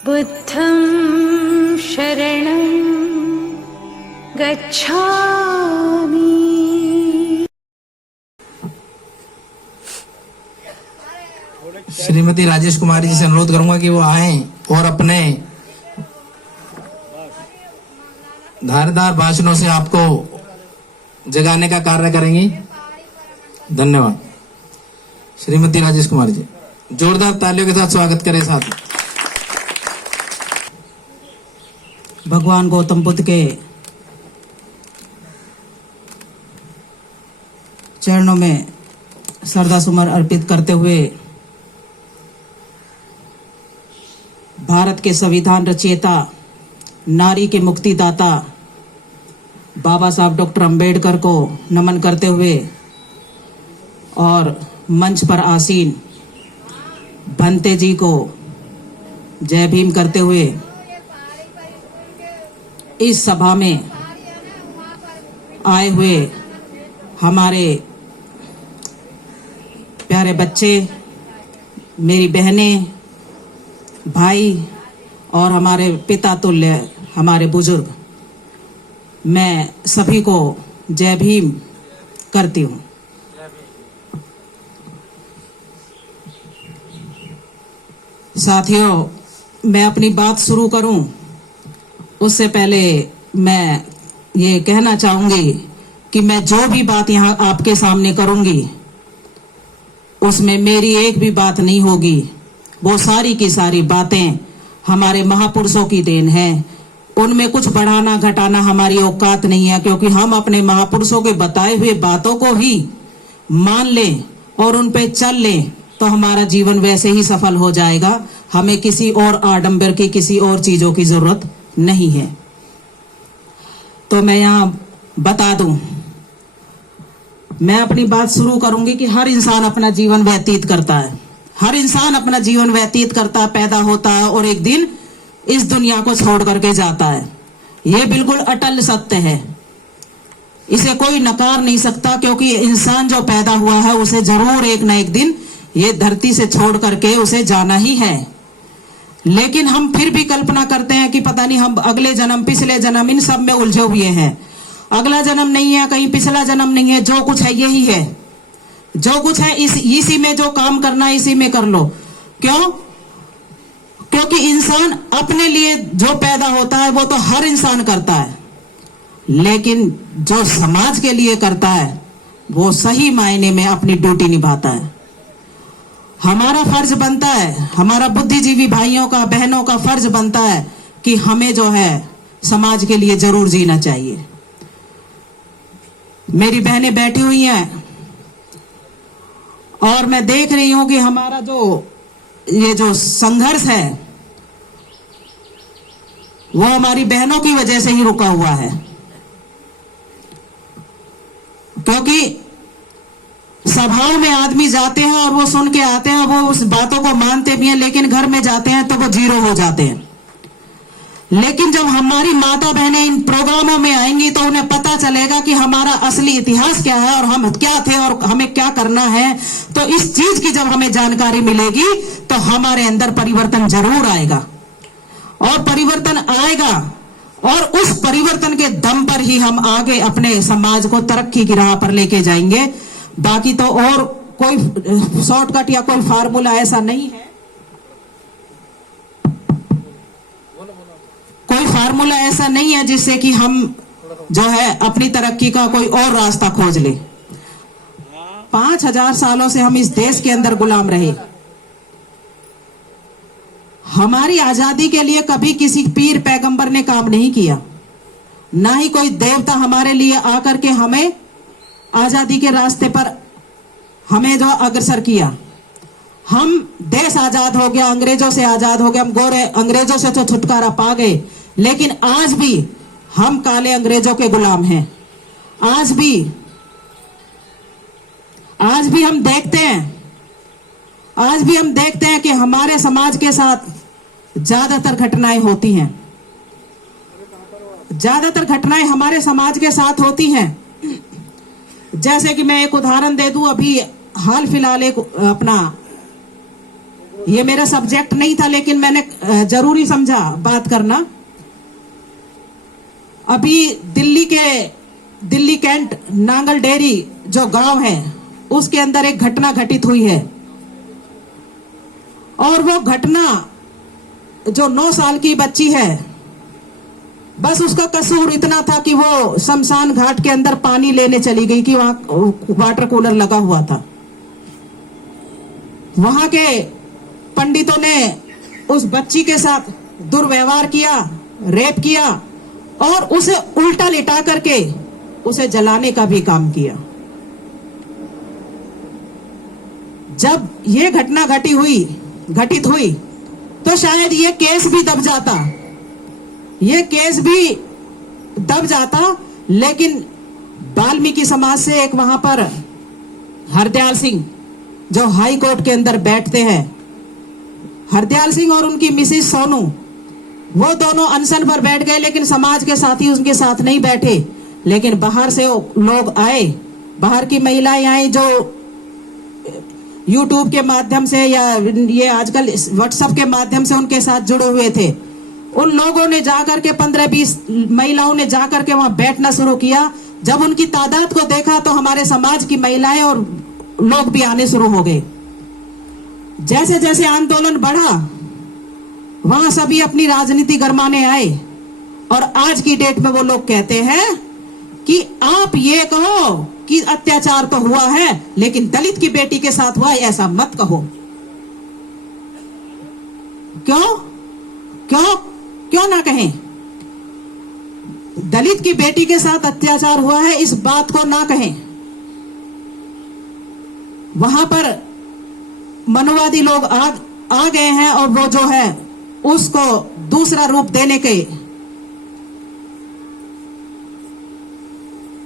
बुद्धं शरणं गच्छामि। श्रीमती राजेश कुमारी जी से अनुरोध करूंगा कि वो आएं और अपने धारदार भाषणों से आपको जगाने का कार्य करेंगी। धन्यवाद। श्रीमती राजेश कुमारी जी, जोरदार तालियों के साथ स्वागत करें। साथ भगवान गौतम बुद्ध के चरणों में श्रद्धा सुमन अर्पित करते हुए भारत के संविधान रचयिता, नारी के मुक्तिदाता बाबा साहब डॉक्टर अंबेडकर को नमन करते हुए और मंच पर आसीन भंते जी को जय भीम करते हुए इस सभा में आए हुए हमारे प्यारे बच्चे, मेरी बहनें, भाई और हमारे पिता तुल्य हमारे बुजुर्ग, मैं सभी को जय भीम करती हूँ। साथियों, मैं अपनी बात शुरू करूं उससे पहले मैं ये कहना चाहूंगी कि मैं जो भी बात यहाँ आपके सामने करूंगी उसमें मेरी एक भी बात नहीं होगी। वो सारी की सारी बातें हमारे महापुरुषों की देन है। उनमें कुछ बढ़ाना घटाना हमारी औकात नहीं है, क्योंकि हम अपने महापुरुषों के बताए हुए बातों को ही मान लें और उन पे चल लें तो हमारा जीवन वैसे ही सफल हो जाएगा। हमें किसी और आडंबर की, किसी और चीजों की जरूरत नहीं है। तो मैं यहाँ बता दूं, मैं अपनी बात शुरू करूंगी कि हर इंसान अपना जीवन व्यतीत करता है। हर इंसान अपना जीवन व्यतीत करता है, पैदा होता है और एक दिन इस दुनिया को छोड़ करके जाता है। ये बिल्कुल अटल सत्य है, इसे कोई नकार नहीं सकता, क्योंकि इंसान जो पैदा हुआ है उसे जरूर एक न एक दिन ये धरती से छोड़ करके उसे जाना ही है। लेकिन हम फिर भी कल्पना करते हैं कि पता नहीं हम अगले जन्म, पिछले जन्म, इन सब में उलझे हुए हैं। अगला जन्म नहीं है, कहीं पिछला जन्म नहीं है, जो कुछ है यही है। जो कुछ है इसी में जो काम करना है इसी में कर लो। क्यों? क्योंकि इंसान अपने लिए जो पैदा होता है वो तो हर इंसान करता है, लेकिन जो समाज के लिए करता है वो सही मायने में अपनी ड्यूटी निभाता है। हमारा फर्ज बनता है, हमारा बुद्धिजीवी भाइयों का, बहनों का फर्ज बनता है कि हमें जो है समाज के लिए जरूर जीना चाहिए। मेरी बहनें बैठी हुई हैं और मैं देख रही हूं कि हमारा ये जो संघर्ष है वो हमारी बहनों की वजह से ही रुका हुआ है। क्योंकि सभाओं में आदमी जाते हैं और वो सुन के आते हैं, वो उस बातों को मानते भी हैं, लेकिन घर में जाते हैं तो वो जीरो हो जाते हैं। लेकिन जब हमारी माता बहनें इन प्रोग्रामों में आएंगी तो उन्हें पता चलेगा कि हमारा असली इतिहास क्या है और हम क्या थे और हमें क्या करना है। तो इस चीज की जब हमें जानकारी मिलेगी तो हमारे अंदर परिवर्तन जरूर आएगा, और परिवर्तन आएगा और उस परिवर्तन के दम पर ही हम आगे अपने समाज को तरक्की की राह पर लेके जाएंगे। बाकी तो और कोई शॉर्टकट या कोई फार्मूला ऐसा नहीं है, कोई फार्मूला ऐसा नहीं है जिससे कि हम जो है अपनी तरक्की का कोई और रास्ता खोज ले। 5000 सालों से हम इस देश के अंदर गुलाम रहे। हमारी आजादी के लिए कभी किसी पीर पैगंबर ने काम नहीं किया, ना ही कोई देवता हमारे लिए आकर के हमें आजादी के रास्ते पर हमें जो अग्रसर किया। हम देश आजाद हो गया, अंग्रेजों से आजाद हो गया, हम गोरे अंग्रेजों से तो छुटकारा पा गए, लेकिन आज भी हम काले अंग्रेजों के गुलाम हैं। आज भी हम देखते हैं कि हमारे समाज के साथ ज्यादातर घटनाएं होती हैं, ज्यादातर घटनाएं हमारे समाज के साथ होती हैं। जैसे कि मैं एक उदाहरण दे दूं, अभी हाल फिलहाल एक अपना ये मेरा सब्जेक्ट नहीं था, लेकिन मैंने जरूरी समझा बात करना। अभी दिल्ली कैंट नांगल डेरी जो गांव है, उसके अंदर एक घटना घटित हुई है, और वो घटना जो 9 साल की बच्ची है, बस उसका कसूर इतना था कि वो शमशान घाट के अंदर पानी लेने चली गई कि वहां वाटर कूलर लगा हुआ था। वहां के पंडितों ने उस बच्ची के साथ दुर्व्यवहार किया, रेप किया, और उसे उल्टा लिटा करके उसे जलाने का भी काम किया। जब ये घटना घटित हुई तो शायद ये केस भी दब जाता, लेकिन वाल्मीकि समाज से एक वहां पर हरदयाल सिंह जो हाई कोर्ट के अंदर बैठते हैं, हरदयाल सिंह और उनकी मिसिस सोनू, वो दोनों अनशन पर बैठ गए, लेकिन समाज के साथी उनके साथ नहीं बैठे। लेकिन बाहर से लोग आए, बाहर की महिलाएं आई जो YouTube के माध्यम से या ये आजकल WhatsApp के माध्यम से उनके साथ जुड़े हुए थे। उन लोगों ने जाकर के 15-20 महिलाओं ने जाकर के वहां बैठना शुरू किया। जब उनकी तादाद को देखा तो हमारे समाज की महिलाएं और लोग भी आने शुरू हो गए। जैसे जैसे आंदोलन बढ़ा, वहां सभी अपनी राजनीति गरमाने आए, और आज की डेट में वो लोग कहते हैं कि आप ये कहो कि अत्याचार तो हुआ है, लेकिन दलित की बेटी के साथ हुआ है, ऐसा मत कहो। क्यों ना कहें? दलित की बेटी के साथ अत्याचार हुआ है, इस बात को ना कहें। वहां पर मनोवादी लोग आ गए हैं, और वो जो है उसको दूसरा रूप देने के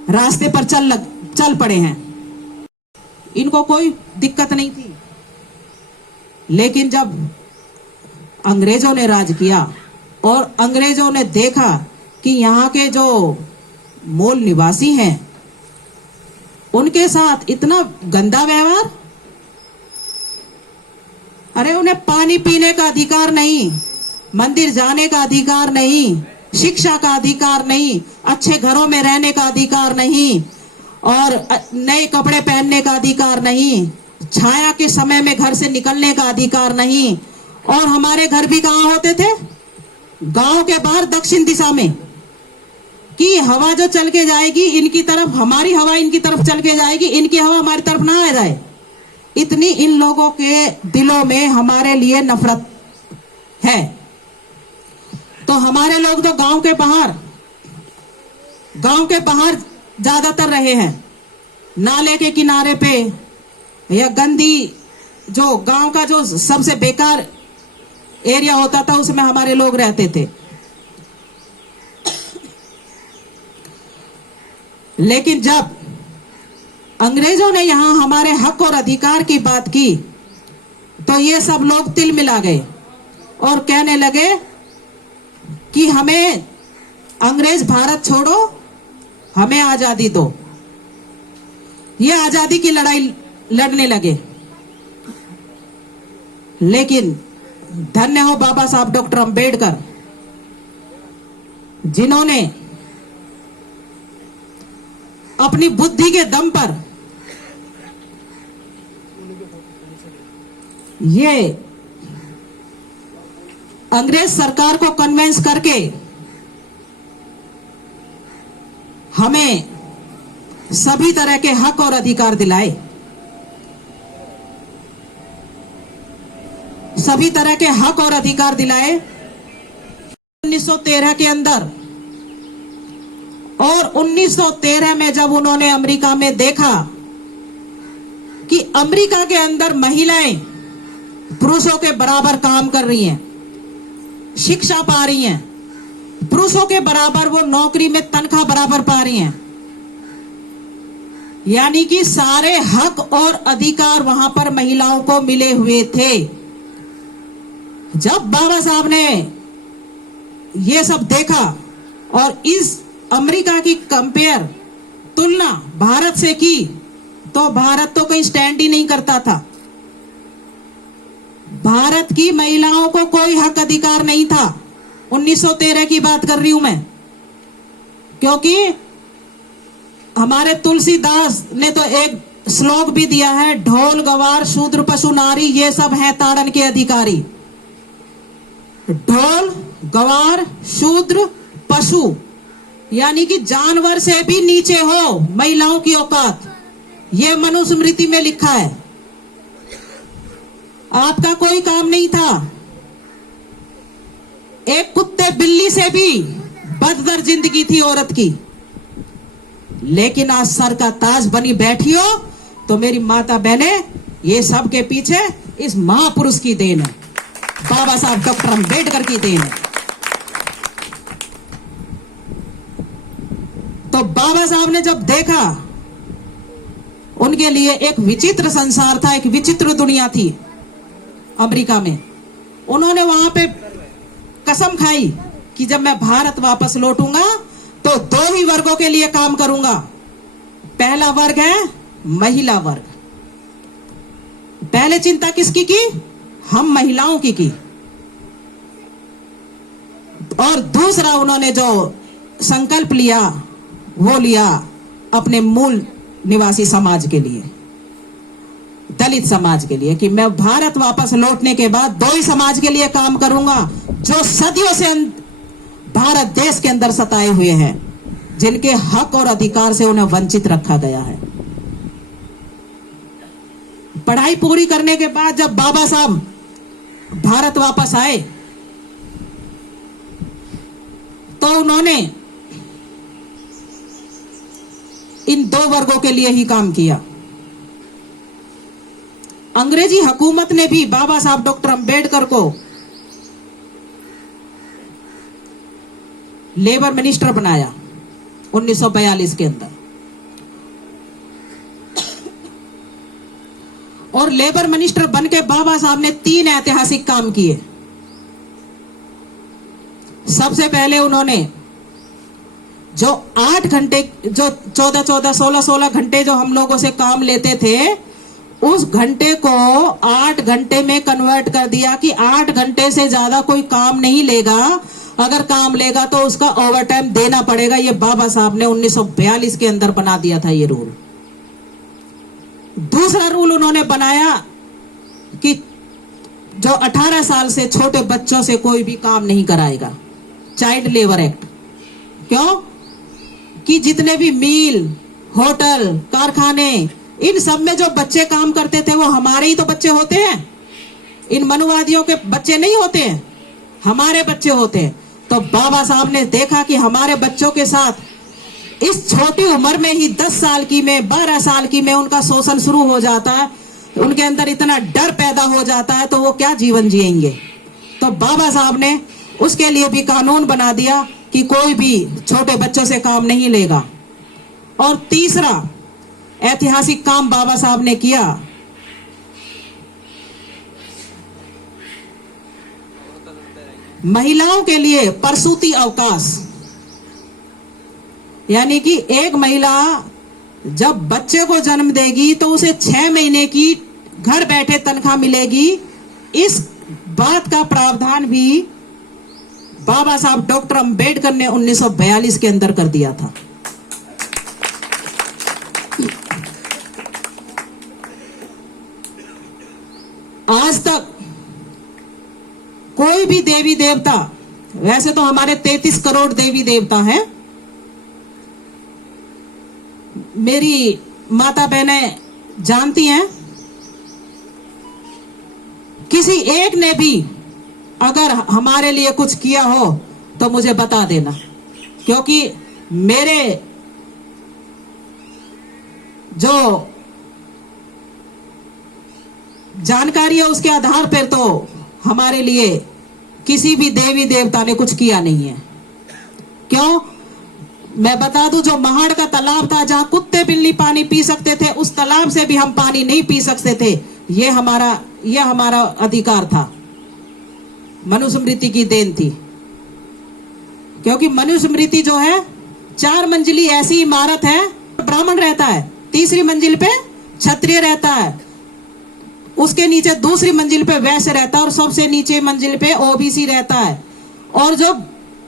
रास्ते पर चल पड़े हैं। इनको कोई दिक्कत नहीं थी, लेकिन जब अंग्रेजों ने राज किया और अंग्रेजों ने देखा कि यहाँ के जो मूल निवासी हैं उनके साथ इतना गंदा व्यवहार, अरे उन्हें पानी पीने का अधिकार नहीं, मंदिर जाने का अधिकार नहीं, शिक्षा का अधिकार नहीं, अच्छे घरों में रहने का अधिकार नहीं, और नए कपड़े पहनने का अधिकार नहीं, छाया के समय में घर से निकलने का अधिकार नहीं। और हमारे घर भी कहाँ होते थे? गांव के बाहर दक्षिण दिशा में, कि हवा जो चल के जाएगी इनकी तरफ, हमारी हवा इनकी तरफ चल के जाएगी, इनकी हवा हमारी तरफ ना आ जाए। इतनी इन लोगों के दिलों में हमारे लिए नफरत है। तो हमारे लोग तो गांव के बाहर ज्यादातर रहे हैं, नाले के किनारे पे, या गंदी जो गांव का जो सबसे बेकार एरिया होता था उसमें हमारे लोग रहते थे। लेकिन जब अंग्रेजों ने यहां हमारे हक और अधिकार की बात की तो ये सब लोग तिल मिला गए और कहने लगे कि हमें अंग्रेज भारत छोड़ो, हमें आजादी दो। ये आजादी की लड़ाई लड़ने लगे। लेकिन धन्य हो बाबा साहब डॉक्टर अंबेडकर, जिन्होंने अपनी बुद्धि के दम पर ये अंग्रेज सरकार को कन्विंस करके हमें सभी तरह के हक और अधिकार दिलाए। सभी तरह के हक और अधिकार दिलाए 1913 के अंदर। और 1913 में जब उन्होंने अमेरिका में देखा कि अमेरिका के अंदर महिलाएं पुरुषों के बराबर काम कर रही हैं, शिक्षा पा रही हैं, पुरुषों के बराबर वो नौकरी में तनख्वाह बराबर पा रही हैं, यानी कि सारे हक और अधिकार वहां पर महिलाओं को मिले हुए थे। जब बाबा साहब ने ये सब देखा और इस अमेरिका की तुलना भारत से की, तो भारत तो कहीं स्टैंड ही नहीं करता था। भारत की महिलाओं को कोई हक अधिकार नहीं था। 1913 की बात कर रही हूं मैं, क्योंकि हमारे तुलसीदास ने तो एक श्लोक भी दिया है, ढोल गवार शूद्र पशु नारी ये सब हैं ताड़न के अधिकारी। ढोल गवार शूद्र पशु यानी कि जानवर से भी नीचे हो महिलाओं की औकात, ये मनुस्मृति में लिखा है। आपका कोई काम नहीं था, एक कुत्ते बिल्ली से भी बदतर जिंदगी थी औरत की, लेकिन आज सर का ताज बनी बैठी हो तो मेरी माता बहने ये सब के पीछे इस महापुरुष की देन है, बाबा साहब डॉक्टर अम्बेडकर की देन है। तो बाबा साहब ने जब देखा, उनके लिए एक विचित्र संसार था, एक विचित्र दुनिया थी अमेरिका में। उन्होंने वहां पे कसम खाई कि जब मैं भारत वापस लौटूंगा तो 2 ही वर्गों के लिए काम करूंगा। पहला वर्ग है महिला वर्ग। पहले चिंता किसकी की? हम महिलाओं की। और दूसरा उन्होंने जो संकल्प लिया वो लिया अपने मूल निवासी समाज के लिए, दलित समाज के लिए, कि मैं भारत वापस लौटने के बाद 2 ही समाज के लिए काम करूंगा जो सदियों से भारत देश के अंदर सताए हुए हैं, जिनके हक और अधिकार से उन्हें वंचित रखा गया है। पढ़ाई पूरी करने के बाद जब बाबा साहब भारत वापस आए तो उन्होंने इन 2 वर्गों के लिए ही काम किया। अंग्रेजी हुकूमत ने भी बाबा साहब डॉक्टर अंबेडकर को लेबर मिनिस्टर बनाया 1942 के अंदर, और लेबर मिनिस्टर बनके बाबा साहब ने 3 ऐतिहासिक काम किए। सबसे पहले उन्होंने जो 8 घंटे, जो 14-14, 16-16 घंटे जो हम लोगों से काम लेते थे, उस घंटे को 8 घंटे में कन्वर्ट कर दिया कि 8 घंटे से ज्यादा कोई काम नहीं लेगा, अगर काम लेगा तो उसका ओवर टाइम देना पड़ेगा। ये बाबा साहब ने 1942 के अंदर बना दिया था ये रूल। दूसरा रूल उन्होंने बनाया कि जो 18 साल से छोटे बच्चों से कोई भी काम नहीं कराएगा, चाइल्ड लेबर एक्ट। क्यों? कि जितने भी मिल, होटल, कारखाने, इन सब में जो बच्चे काम करते थे वो हमारे ही तो बच्चे होते हैं, इन मनुवादियों के बच्चे नहीं होते हैं, हमारे बच्चे होते हैं। तो बाबा साहब ने देखा कि हमारे बच्चों के साथ इस छोटी उम्र में ही 10 साल की में, 12 साल की में उनका शोषण शुरू हो जाता है, उनके अंदर इतना डर पैदा हो जाता है, तो वो क्या जीवन जिएंगे। तो बाबा साहब ने उसके लिए भी कानून बना दिया कि कोई भी छोटे बच्चों से काम नहीं लेगा। और तीसरा ऐतिहासिक काम बाबा साहब ने किया, महिलाओं के लिए प्रसूति अवकाश। यानी कि एक महिला जब बच्चे को जन्म देगी तो उसे 6 महीने की घर बैठे तनख्वाह मिलेगी। इस बात का प्रावधान भी बाबा साहब डॉक्टर अंबेडकर ने 1942 के अंदर कर दिया था। आज तक कोई भी देवी देवता, वैसे तो हमारे 33 करोड़ देवी देवता हैं, मेरी माता बहनें जानती हैं, किसी एक ने भी अगर हमारे लिए कुछ किया हो तो मुझे बता देना, क्योंकि मेरे जो जानकारी है उसके आधार पर तो हमारे लिए किसी भी देवी देवता ने कुछ किया नहीं है। क्यों? मैं बता दूं, जो महाड़ का तालाब था जहां कुत्ते बिल्ली पानी पी सकते थे, उस तालाब से भी हम पानी नहीं पी सकते थे। ये हमारा अधिकार था, मनुस्मृति की देन थी। क्योंकि मनुस्मृति जो है 4 मंजिली ऐसी इमारत है, ब्राह्मण रहता है, तीसरी मंजिल पे क्षत्रिय रहता है, उसके नीचे दूसरी मंजिल पे वैश्य रहता है और सबसे नीचे मंजिल पे ओबीसी रहता है। और जो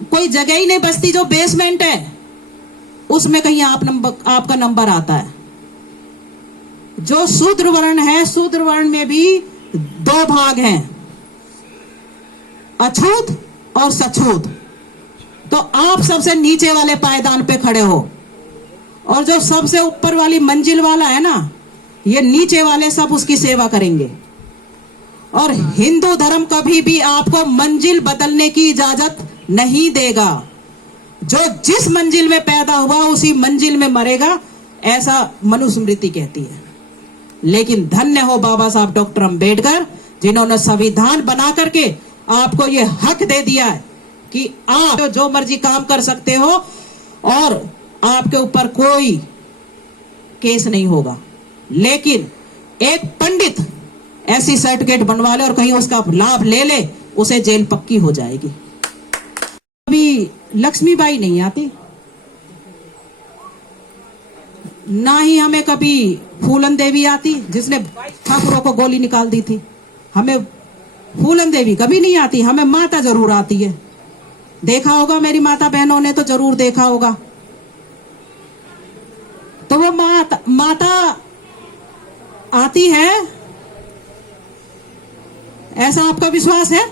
कोई जगह ही नहीं बचती, जो बेसमेंट है उसमें कहीं आपका नंबर आता है। जो शूद्र वर्ण है, शूद्र वर्ण में भी 2 भाग हैं, अछूत और सछूत। तो आप सबसे नीचे वाले पायदान पे खड़े हो, और जो सबसे ऊपर वाली मंजिल वाला है ना, ये नीचे वाले सब उसकी सेवा करेंगे। और हिंदू धर्म कभी भी आपको मंजिल बदलने की इजाजत नहीं देगा। जो जिस मंजिल में पैदा हुआ उसी मंजिल में मरेगा, ऐसा मनुस्मृति कहती है। लेकिन धन्य हो बाबा साहब डॉक्टर अंबेडकर, जिन्होंने संविधान बना करके आपको ये हक दे दिया है कि आप जो मर्जी काम कर सकते हो और आपके ऊपर कोई केस नहीं होगा। लेकिन एक पंडित ऐसी सर्टिफिकेट बनवा ले और कहीं उसका लाभ ले ले, उसे जेल पक्की हो जाएगी। अभी लक्ष्मीबाई नहीं आती, ना ही हमें कभी फूलन देवी आती जिसने ठाकुरों को गोली निकाल दी थी। हमें फूलन देवी कभी नहीं आती, हमें माता जरूर आती है। देखा होगा मेरी माता बहनों ने तो जरूर देखा होगा। तो वो माता आती है, ऐसा आपका विश्वास है?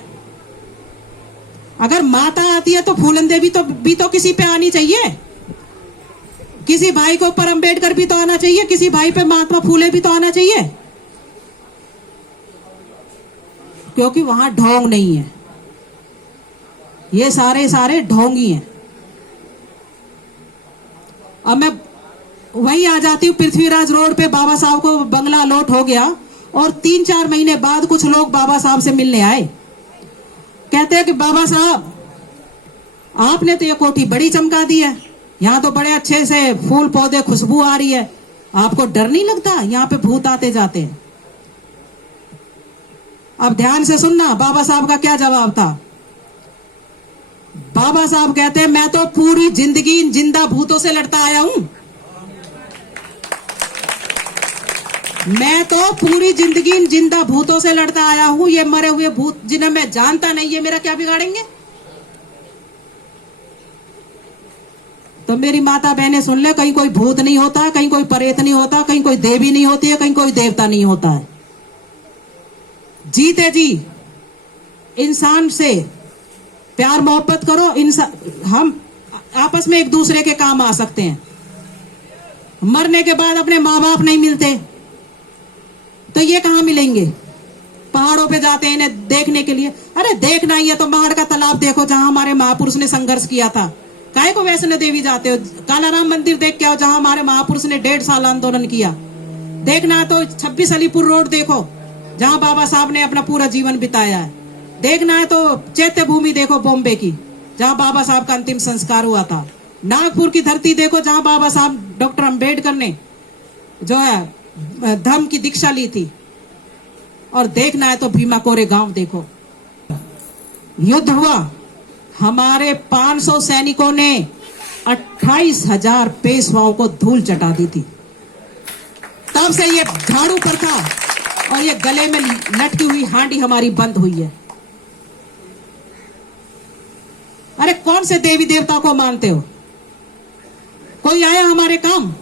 अगर माता आती है तो फूलन देवी तो किसी पे आनी चाहिए। किसी भाई के ऊपर अंबेडकर भी तो आना चाहिए, किसी भाई पे महात्मा फूले भी तो आना चाहिए, क्योंकि वहां ढोंग नहीं है। ये सारे ढोंगी हैं। अब मैं वहीं आ जाती हूँ, पृथ्वीराज रोड पे बाबा साहब को बंगला अलॉट हो गया और 3-4 महीने बाद कुछ लोग बाबा साहब से मिलने आए। कहते हैं कि बाबा साहब आपने तो ये कोठी बड़ी चमका दी है, यहाँ तो बड़े अच्छे से फूल पौधे खुशबू आ रही है, आपको डर नहीं लगता यहाँ पे भूत आते जाते हैं? अब ध्यान से सुनना बाबा साहब का क्या जवाब था। बाबा साहब कहते हैं मैं तो पूरी जिंदगी जिंदा भूतों से लड़ता आया हूं। मैं तो पूरी जिंदगी जिंदा भूतों से लड़ता आया हूं। ये मरे हुए भूत जिन्हें मैं जानता नहीं, ये मेरा क्या बिगाड़ेंगे? तो मेरी माता बहनें सुन ले, कहीं कोई भूत नहीं होता, कहीं कोई प्रेत नहीं होता, कहीं कोई देवी नहीं होती है, कहीं कोई देवता नहीं होता है। जीते जी इंसान से प्यार मोहब्बत करो। हम आपस में एक दूसरे के काम आ सकते हैं। मरने के बाद अपने माँ बाप नहीं मिलते तो ये कहाँ मिलेंगे? पहाड़ों पे जाते हैं इन्हें देखने के लिए। अरे देखना ही है तो माड़ का तालाब देखो, जहां हमारे महापुरुष ने संघर्ष किया था। काहे को वैष्णो देवी जाते हो? कालाराम मंदिर देख के आओ, जहां हमारे महापुरुष ने 1.5 साल आंदोलन किया। देखना है तो 26 अलीपुर रोड देखो, जहां बाबा साहब ने अपना पूरा जीवन बिताया है। देखना है तो चैत्य भूमि देखो बॉम्बे की, जहां बाबा साहब का अंतिम संस्कार हुआ था। नागपुर की धरती देखो, जहां बाबा साहब डॉक्टर अंबेडकर ने जो है धर्म की दीक्षा ली थी। और देखना है तो भीमा कोरे गांव देखो। युद्ध हुआ, हमारे 500 सैनिकों ने 28,000 पेशवाओं को धूल चटा दी थी। तब से ये झाड़ू पर था और ये गले में लटकी हुई हांडी हमारी बंद हुई है। अरे कौन से देवी देवता को मानते हो? कोई आया हमारे काम?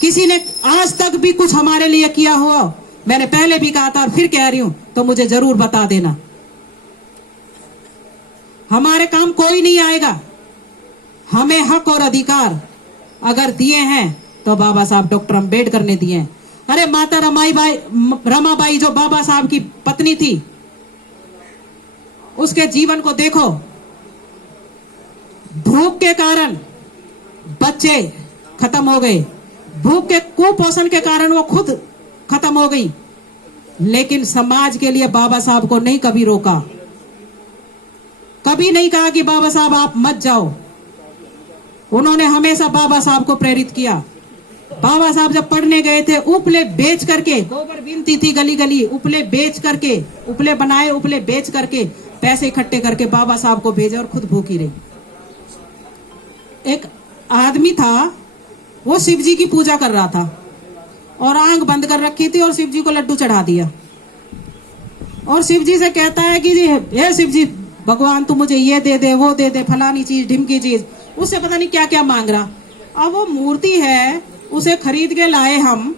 किसी ने आज तक भी कुछ हमारे लिए किया हुआ? मैंने पहले भी कहा था और फिर कह रही हूं, तो मुझे जरूर बता देना। हमारे काम कोई नहीं आएगा। हमें हक और अधिकार अगर दिए हैं तो बाबा साहब डॉक्टर अंबेडकर ने दिए हैं। अरे माता रमाबाई जो बाबा साहब की पत्नी थी, उसके जीवन को देखो। भूख के कारण बच्चे खत्म हो गए, भूख के कुपोषण के कारण वो खुद खत्म हो गई, लेकिन समाज के लिए बाबा साहब को नहीं कभी रोका। कभी नहीं कहा कि बाबा साहब आप मत जाओ। उन्होंने हमेशा बाबा साहब को प्रेरित किया। बाबा साहब जब पढ़ने गए थे, उपले बेच करके, गोबर बीनती थी गली गली, उपले बेच करके, उपले बनाए, उपले बेच करके पैसे इकट्ठे करके बाबा साहब को भेजे और खुद भूखी रही। एक आदमी था, वो शिव जी की पूजा कर रहा था। और आंख बंद कर रखी थी और शिव जी को लड्डू चढ़ा दिया और शिव जी से कहता है कि हे शिव जी भगवान तू मुझे ये दे दे वो दे दे फलानी चीज ढिमकी चीज, उससे पता नहीं क्या क्या मांग रहा। अब वो मूर्ति है उसे खरीद के लाए हम,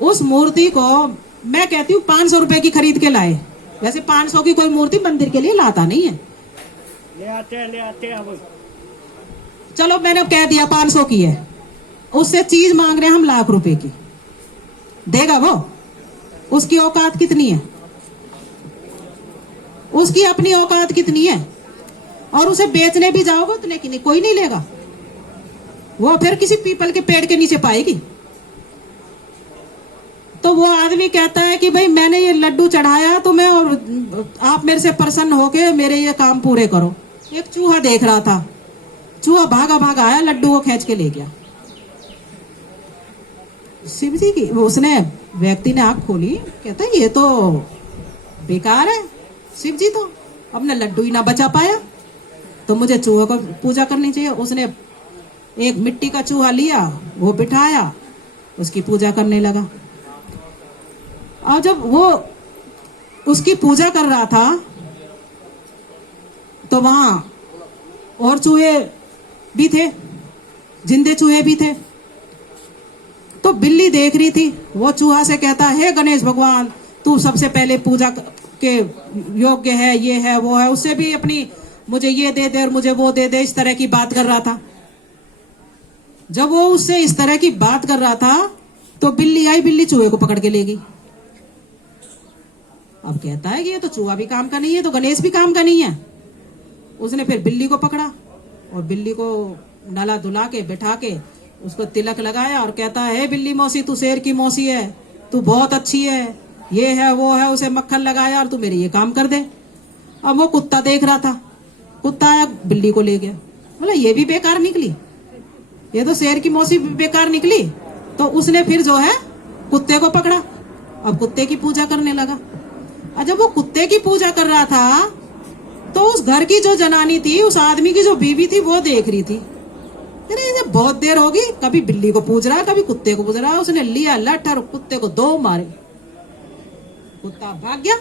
उस मूर्ति को मैं कहती हूँ 500 रुपए की खरीद के लाए। वैसे 500 की कोई मूर्ति मंदिर के लिए लाता नहीं है, ले आते हैं अब। चलो मैंने कह दिया 500 की है, उससे चीज मांग रहे हैं हम लाख रुपए की, देगा वो? उसकी औकात कितनी है? उसकी अपनी औकात कितनी है? और उसे बेचने भी जाओगे तो नहीं, कोई नहीं लेगा, वो फिर किसी पीपल के पेड़ के नीचे पाएगी। तो वो आदमी कहता है कि भाई मैंने ये लड्डू चढ़ाया तो मैं, और आप मेरे से प्रसन्न होके मेरे ये काम पूरे करो। एक चूहा देख रहा था, चूहा भागा भागा आया, लड्डू को खींच के ले गया। शिव जी की उसने व्यक्ति ने आंख खोली, कहता ये तो बेकार है, शिव जी तो अपने लड्डू ही ना बचा पाया, तो मुझे चूहे को पूजा करनी चाहिए। उसने एक मिट्टी का चूहा लिया, वो बिठाया, उसकी पूजा करने लगा। और जब वो उसकी पूजा कर रहा था तो वहां और चूहे भी थे, जिंदे चूहे भी थे। तो बिल्ली देख रही थी, वो चूहा से कहता है, हे गणेश भगवान तू सबसे पहले पूजा के योग्य है, ये है वो है, उससे भी अपनी मुझे ये दे दे और मुझे वो दे दे, इस तरह की बात कर रहा था। जब वो उससे इस तरह की बात कर रहा था तो बिल्ली आई, बिल्ली चूहे को पकड़ के ले गई। अब कहता है कि ये तो चूहा भी काम का नहीं है, तो गणेश भी काम का नहीं है। उसने फिर बिल्ली को पकड़ा और बिल्ली को नला धुला के बैठा के उसको तिलक लगाया और कहता है, हे बिल्ली मौसी तू शेर की मौसी है, तू बहुत अच्छी है, ये है वो है, उसे मक्खन लगाया और तू मेरे ये काम कर दे। अब वो कुत्ता देख रहा था, कुत्ता आया बिल्ली को ले गया, बोला ये भी बेकार निकली, ये तो शेर की मौसी बेकार निकली। तो उसने फिर जो है कुत्ते को पकड़ा, अब कुत्ते की पूजा करने लगा। और जब वो कुत्ते की पूजा कर रहा था तो उस घर की जो जनानी थी, उस आदमी की जो बीवी थी, वो देख रही थी, अरे बहुत देर होगी, कभी बिल्ली को पूज रहा है कभी कुत्ते को पूज रहा है। उसने लिया लठ और कुत्ते को 2 मारे, कुत्ता भाग गया।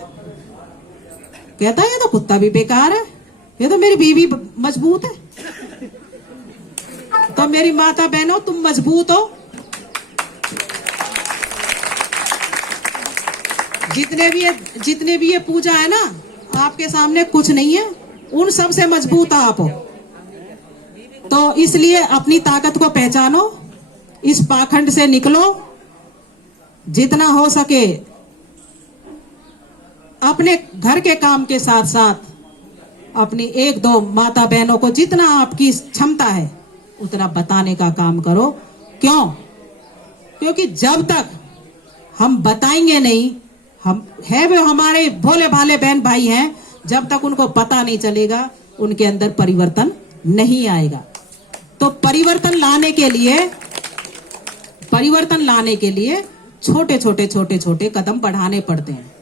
कहता है ये तो कुत्ता भी बेकार है, ये तो मेरी बीवी मजबूत है। तो मेरी माता बहनों तुम मजबूत हो, जितने भी ये पूजा है ना, आपके सामने कुछ नहीं है, उन सब से मजबूत आप हो। तो इसलिए अपनी ताकत को पहचानो, इस पाखंड से निकलो, जितना हो सके अपने घर के काम के साथ साथ अपनी 1-2 माता बहनों को जितना आपकी क्षमता है उतना बताने का काम करो। क्यों? क्योंकि जब तक हम बताएंगे नहीं, हम है वो हमारे भोले भाले बहन भाई हैं, जब तक उनको पता नहीं चलेगा उनके अंदर परिवर्तन नहीं आएगा। तो परिवर्तन लाने के लिए छोटे छोटे कदम बढ़ाने पड़ते हैं।